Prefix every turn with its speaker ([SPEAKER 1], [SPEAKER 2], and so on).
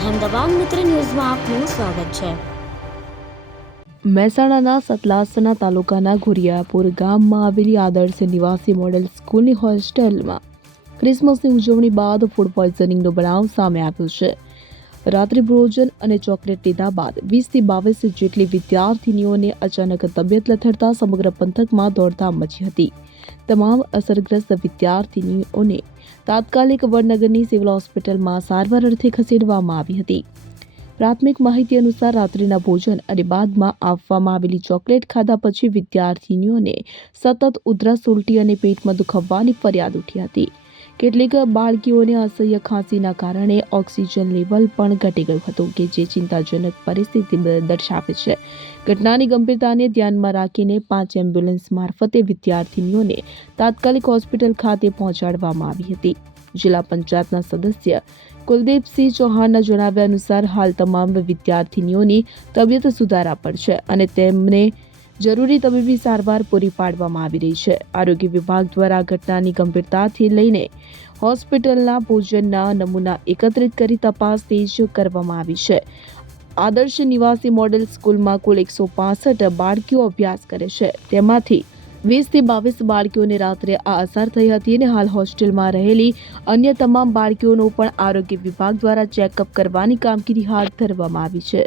[SPEAKER 1] અહેમદાબાદ મિત્ર ન્યૂઝમાં આપનું સ્વાગત છે.
[SPEAKER 2] મહેસાણાના સતલાસના તાલુકાના ઘુરિયાપુર ગામમાં આવેલી આદર્શ નિવાસી મોડેલ સ્કૂલની હોસ્ટેલમાં ક્રિસમસની ઉજવણી બાદ ફૂડ પોઈઝનિંગનો બનાવ સામે આવ્યો છે. રાત્રિ ભોજન અને ચોકલેટ લીધા બાદ વીસથી બાવીસ જેટલી વિદ્યાર્થીનીઓને અચાનક તબિયત લથડતા સમગ્ર પંથકમાં દોડધામ મચી હતી. તમામ અસરગ્રસ્ત વિદ્યાર્થીનીઓને તાત્કાલિક વડનગરની સિવિલ હોસ્પિટલમાં સારવાર અર્થે ખસેડવામાં આવી હતી. પ્રાથમિક માહિતી અનુસાર રાત્રિના ભોજન અને બાદમાં આપવામાં આવેલી ચોકલેટ ખાધા પછી વિદ્યાર્થીનીઓને સતત ઉધરસ, ઉલટી અને પેટમાં દુખાવવાની ફરિયાદ ઉઠી હતી. કેટલીક બાળકીઓને અસહ્ય ખાંસીના કારણે ઓક્સિજન લેવલ પણ ઘટી ગયું હતું, કે જે ચિંતાજનક પરિસ્થિતિ દર્શાવે છે. ઘટનાની ગંભીરતાને ધ્યાનમાં રાખીને પાંચ એમ્બ્યુલન્સ મારફતે વિદ્યાર્થીનીઓને તાત્કાલિક હોસ્પિટલ ખાતે પહોંચાડવામાં આવી હતી. જિલ્લા પંચાયતના સદસ્ય કુલદીપસિંહ ચૌહાણના જણાવ્યા અનુસાર, હાલ તમામ વિદ્યાર્થીનીઓની તબિયત સુધારા પર છે અને તેમને જરૂરી તબીબી સારવાર પૂરી પાડવામાં આવી રહી છે. આરોગ્ય વિભાગ દ્વારા ઘટનાની ગંભીરતાથી લઈને હોસ્પિટલના ભોજનના નમૂના એકત્રિત કરી તપાસ તેજ કરવામાં આવી છે. આદર્શ નિવાસી મોડેલ સ્કૂલમાં કુલ એકસો પાસઠ બાળકીઓ અભ્યાસ કરે છે. તેમાંથી વીસથી બાવીસ બાળકીઓને રાત્રે આ અસર થઈ હતી અને હાલ હોસ્ટેલમાં રહેલી અન્ય તમામ બાળકીઓનું પણ આરોગ્ય વિભાગ દ્વારા ચેકઅપ કરવાની કામગીરી હાથ ધરવામાં આવી છે.